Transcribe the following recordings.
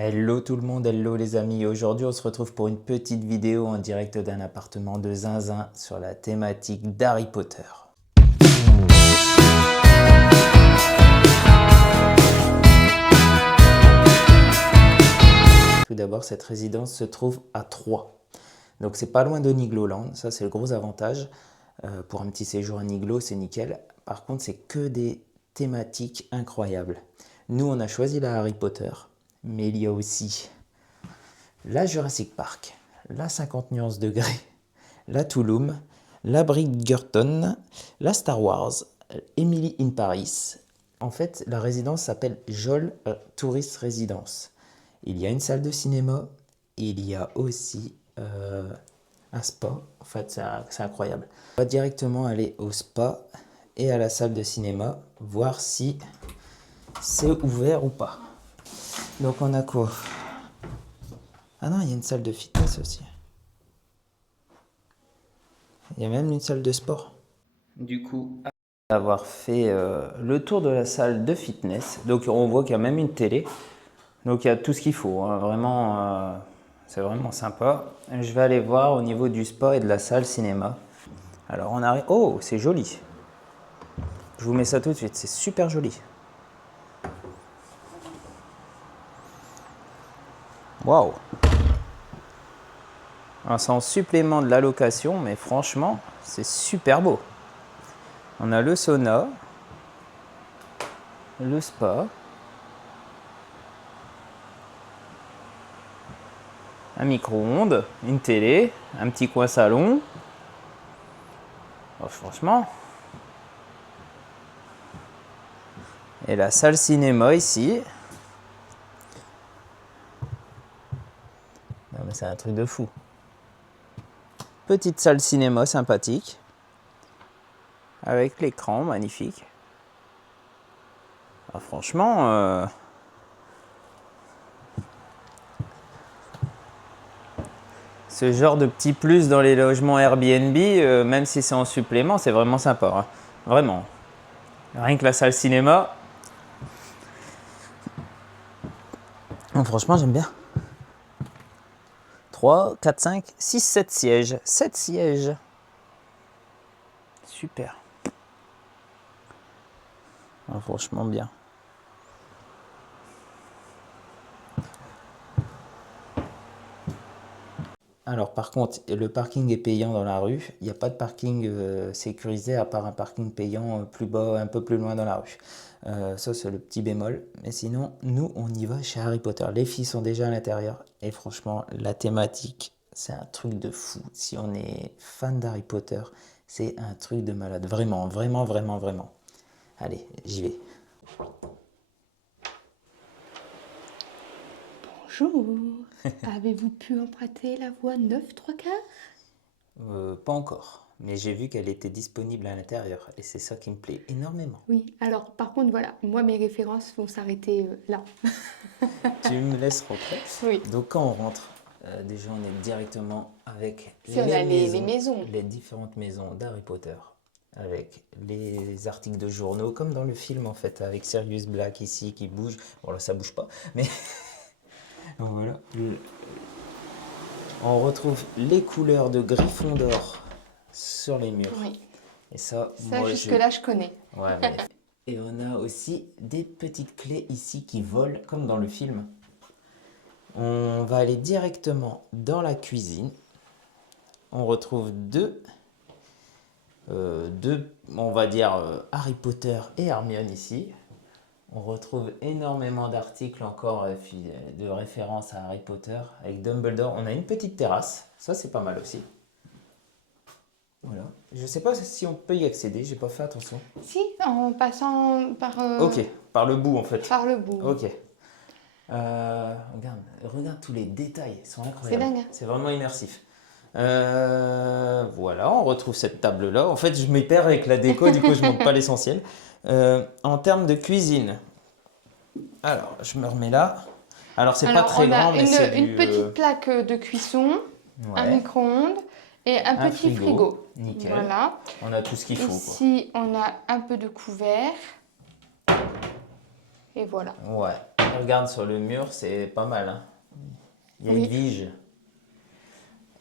Hello tout le monde, hello les amis. Aujourd'hui on se retrouve pour une petite vidéo en direct d'un appartement de zinzin sur la thématique d'Harry Potter. Tout d'abord, cette résidence se trouve à Troyes. Donc c'est pas loin de Nigloland, ça c'est le gros avantage. Pour un petit séjour à Niglo, c'est nickel. Par contre, c'est que des thématiques incroyables. Nous, on a choisi la Harry Potter, mais il y a aussi la Jurassic Park, la 50 nuances degrés, la Tulum, la Bridgerton, la Star Wars, Emily in Paris. En fait, la résidence s'appelle Jol Tourist Residence. Il y a une salle de cinéma, il y a aussi un spa. En fait, c'est incroyable. On va directement aller au spa et à la salle de cinéma, voir si c'est ouvert ou pas. Donc on a quoi? Ah non, il y a une salle de fitness aussi. Il y a même une salle de sport. Du coup, après avoir fait le tour de la salle de fitness, donc on voit qu'il y a même une télé. Donc il y a tout ce qu'il faut, hein. Vraiment, c'est vraiment sympa. Je vais aller voir au niveau du spa et de la salle cinéma. Alors on arrive... Oh, c'est joli. Je vous mets ça tout de suite, c'est super joli. Waouh! C'est en supplément de la location, mais franchement, c'est super beau. On a le sauna, le spa, un micro-ondes, une télé, un petit coin salon. Oh, franchement. Et la salle cinéma ici. Non mais c'est un truc de fou. Petite salle cinéma sympathique. Avec l'écran magnifique. Franchement, ce genre de petit plus dans les logements Airbnb, même si c'est en supplément, c'est vraiment sympa. Hein. Vraiment. Rien que la salle cinéma. Franchement, j'aime bien. 3, 4, 5, 6, 7 sièges. 7 sièges. Super. Franchement bien. Alors par contre, le parking est payant dans la rue. Il n'y a pas de parking sécurisé à part un parking payant plus bas, un peu plus loin dans la rue. Ça c'est le petit bémol. Mais sinon, nous on y va chez Harry Potter. Les filles sont déjà à l'intérieur. Et franchement, la thématique, c'est un truc de fou. Si on est fan d'Harry Potter, c'est un truc de malade. Vraiment, vraiment, vraiment, vraiment. Allez, j'y vais. Bonjour, avez-vous pu emprunter la voie 9 3 quarts? Pas encore, mais j'ai vu qu'elle était disponible à l'intérieur et c'est ça qui me plaît énormément. Oui, alors par contre voilà, moi mes références vont s'arrêter là. Tu me laisses rentrer? Oui. Donc quand on rentre, déjà on est directement avec Si on a les maisons. les différentes maisons d'Harry Potter, avec les articles de journaux, comme dans le film en fait, avec Sirius Black ici qui bouge. Bon là ça bouge pas, mais donc, voilà. On retrouve les couleurs de Gryffondor sur les murs. Oui. Et ça, Ça jusque-là je connais. Ouais, mais... Et on a aussi des petites clés ici qui volent, comme dans le film. On va aller directement dans la cuisine. On retrouve deux on va dire, Harry Potter et Hermione ici. On retrouve énormément d'articles encore de référence à Harry Potter avec Dumbledore. On a une petite terrasse, ça c'est pas mal aussi. Voilà. Je sais pas si on peut y accéder, j'ai pas fait attention. Si, en passant par... Ok, par le bout en fait. Par le bout. Ok. Regarde tous les détails, ils sont incroyables. C'est dingue. Hein. C'est vraiment immersif. Voilà, on retrouve cette table-là. En fait, je m'y perds avec la déco, du coup, je ne montre pas l'essentiel. En termes de cuisine, alors, je me remets là. Alors, c'est pas très grand, mais c'est une petite plaque de cuisson, ouais. Un micro-ondes et un petit frigo. Nickel. Voilà. On a tout ce qu'il faut. Ici, on a un peu de couvert. Et voilà. Ouais. Regarde sur le mur, c'est pas mal, hein. Il y a Oui. une vige.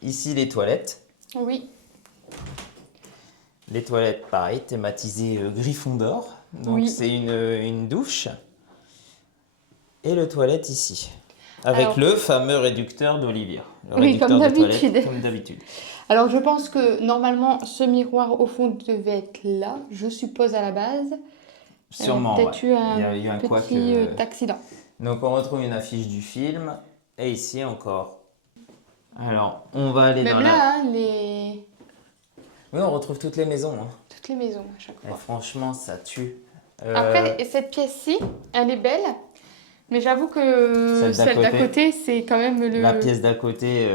Ici, les toilettes. Oui. Les toilettes, pareil, thématisées Gryffondor. Donc, Oui. c'est une douche. Et le toilette ici. Avec Alors, le fameux réducteur d'Olivia. Le oui, comme réducteur de toilette, d'habitude. comme d'habitude. Alors, je pense que normalement, ce miroir au fond devait être là, je suppose à la base. Sûrement, ouais. Peut-être eu Il y un a eu un couac. petit accident. Donc, on retrouve une affiche du film. Et ici encore. Alors, on va aller dans Même la... là, hein, les... Oui, on retrouve toutes les maisons, hein. toutes les maisons à chaque Et fois. franchement, ça tue. Après, cette pièce-ci, elle est belle. Mais j'avoue que celle d'à côté, c'est quand même le... La pièce d'à côté,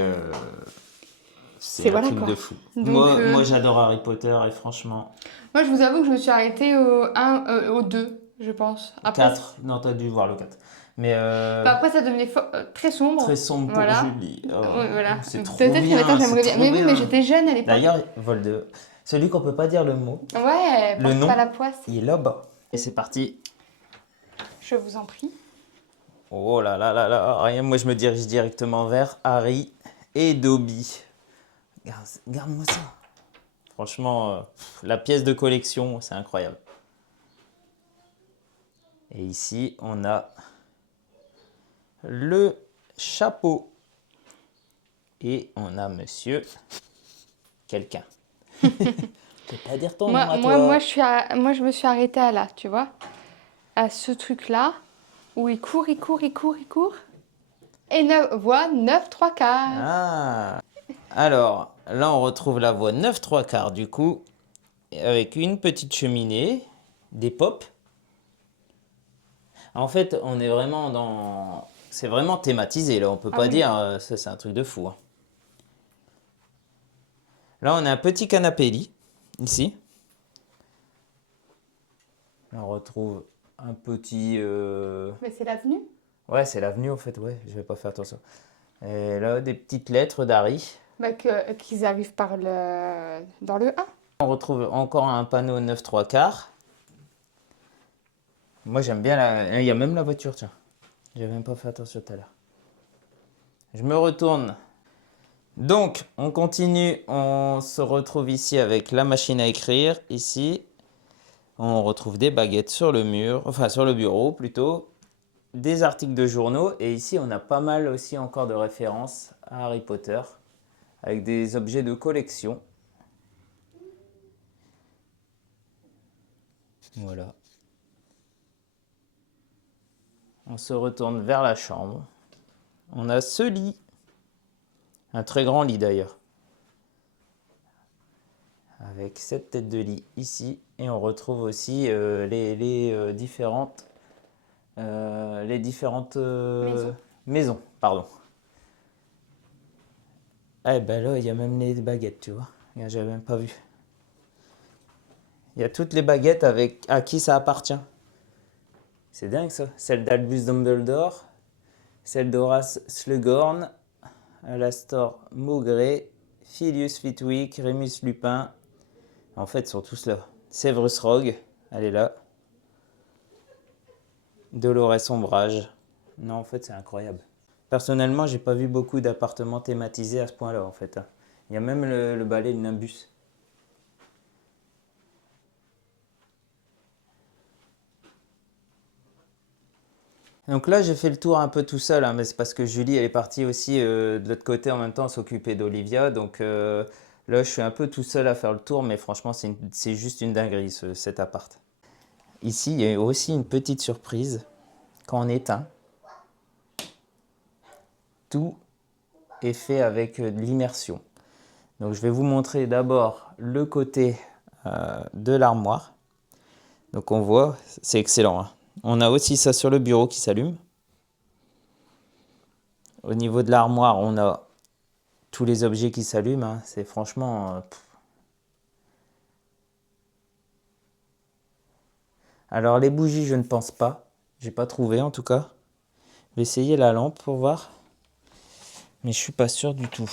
c'est C'est un voilà truc quoi. de fou. Donc, Moi j'adore Harry Potter et franchement... moi, je vous avoue que je me suis arrêtée au 2, je pense. Après, 4, non, t'as dû voir le 4. Mais bah, après ça devenait très sombre. très sombre pour Voilà. Julie. Oh, Ouais, voilà. c'est trop Peut-être que bien, maintenant j'aimerais c'est bien. trop Mais oui, mais bien. j'étais jeune à l'époque. D'ailleurs, Voldemort, celui qu'on peut pas dire le mot, Ouais, le porte nom, pas la poisse. il est là-bas. Et c'est parti. Je vous en prie. Oh là là là là, rien, moi je me dirige directement vers Harry et Dobby. Regarde-moi ça. Franchement, la pièce de collection, c'est incroyable. Et ici, on a le chapeau. Et on a monsieur quelqu'un. Tu peux pas dire ton nom à toi. Moi, je me suis arrêtée à là, tu vois. À ce truc-là, où il court. Et voit 9 3 quarts. Ah. Alors, là, on retrouve la voie 9 3 quarts du coup, avec une petite cheminée, des pops. En fait, on est vraiment dans... C'est vraiment thématisé, là. On peut pas oui. dire... ça, c'est un truc de fou, hein. Là, on a un petit canapé lit, ici. Là, on retrouve un petit... Mais c'est l'avenue. Ouais, c'est l'avenue, en fait, ouais. Je vais pas faire attention. Et là, des petites lettres d'Harry. Bah, qu'ils arrivent dans le 1. On retrouve encore un panneau 9 3 quarts. Moi, j'aime bien la... Il y a même la voiture, tiens. J'avais même pas fait attention tout à l'heure. Je me retourne. Donc, on continue. On se retrouve ici avec la machine à écrire. Ici, on retrouve des baguettes sur le mur. Enfin, sur le bureau, plutôt. Des articles de journaux. Et ici, on a pas mal aussi encore de références à Harry Potter. Avec des objets de collection. Voilà. On se retourne vers la chambre. On a ce lit. Un très grand lit d'ailleurs. Avec cette tête de lit ici. Et on retrouve aussi les différentes maisons. Pardon. Eh ben là, il y a même les baguettes, tu vois. J'avais même pas vu. Il y a toutes les baguettes avec à qui ça appartient. C'est dingue ça. Celle d'Albus Dumbledore, celle d'Horace Slughorn, Alastor Maugrey, Filius Flitwick, Remus Lupin. En fait, ils sont tous là. Severus Rogue, elle est là. Dolores Ombrage. Non, en fait, c'est incroyable. Personnellement, j'ai pas vu beaucoup d'appartements thématisés à ce point-là, en fait. Il y a même le balai de Nimbus. Donc là, j'ai fait le tour un peu tout seul, hein, mais c'est parce que Julie, elle est partie aussi de l'autre côté en même temps s'occuper d'Olivia. Donc là, je suis un peu tout seul à faire le tour, mais franchement, c'est juste une dinguerie, cet appart. Ici, il y a aussi une petite surprise. Quand on éteint, tout est fait avec de l'immersion. Donc je vais vous montrer d'abord le côté de l'armoire. Donc on voit, c'est excellent, hein. On a aussi ça sur le bureau qui s'allume. Au niveau de l'armoire, on a tous les objets qui s'allument, hein. C'est franchement... Alors les bougies, je ne pense pas. J'ai pas trouvé en tout cas. Je vais essayer la lampe pour voir. Mais je suis pas sûr du tout.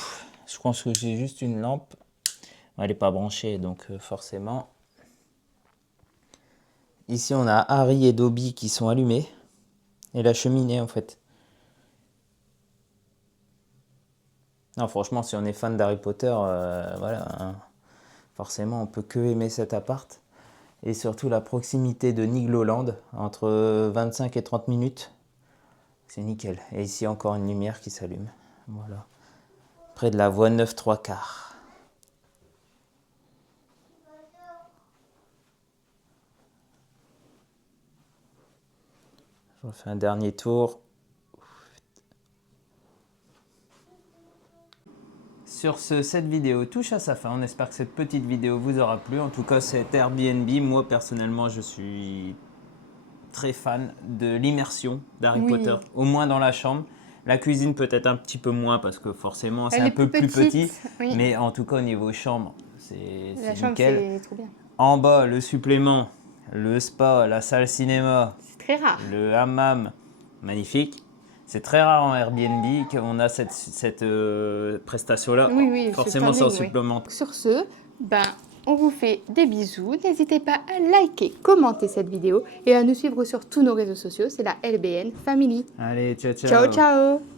Je pense que j'ai juste une lampe. Elle n'est pas branchée, donc forcément. Ici, on a Harry et Dobby qui sont allumés. Et la cheminée, en fait. Non, franchement, si on est fan d'Harry Potter, voilà, hein, forcément, on peut que aimer cet appart. Et surtout la proximité de Nigloland, entre 25 et 30 minutes. C'est nickel. Et ici, encore une lumière qui s'allume. Voilà. Près de la voie 9 3/4. Je refais un dernier tour. Sur ce, cette vidéo touche à sa fin. On espère que cette petite vidéo vous aura plu. En tout cas, cet Airbnb, moi personnellement, je suis très fan de l'immersion d'Harry Potter, au moins dans la chambre. La cuisine peut-être un petit peu moins parce que forcément c'est un peu plus petit, oui. Mais en tout cas au niveau chambre, c'est nickel. C'est trop bien. En bas, le supplément, le spa, la salle cinéma, c'est très rare. Le hammam, magnifique. C'est très rare en Airbnb qu'on a cette prestation-là. Oui, forcément c'est en supplément. Sur ce, on vous fait des bisous. N'hésitez pas à liker, commenter cette vidéo et à nous suivre sur tous nos réseaux sociaux. C'est la LBN Family. Allez, ciao, ciao. Ciao, ciao.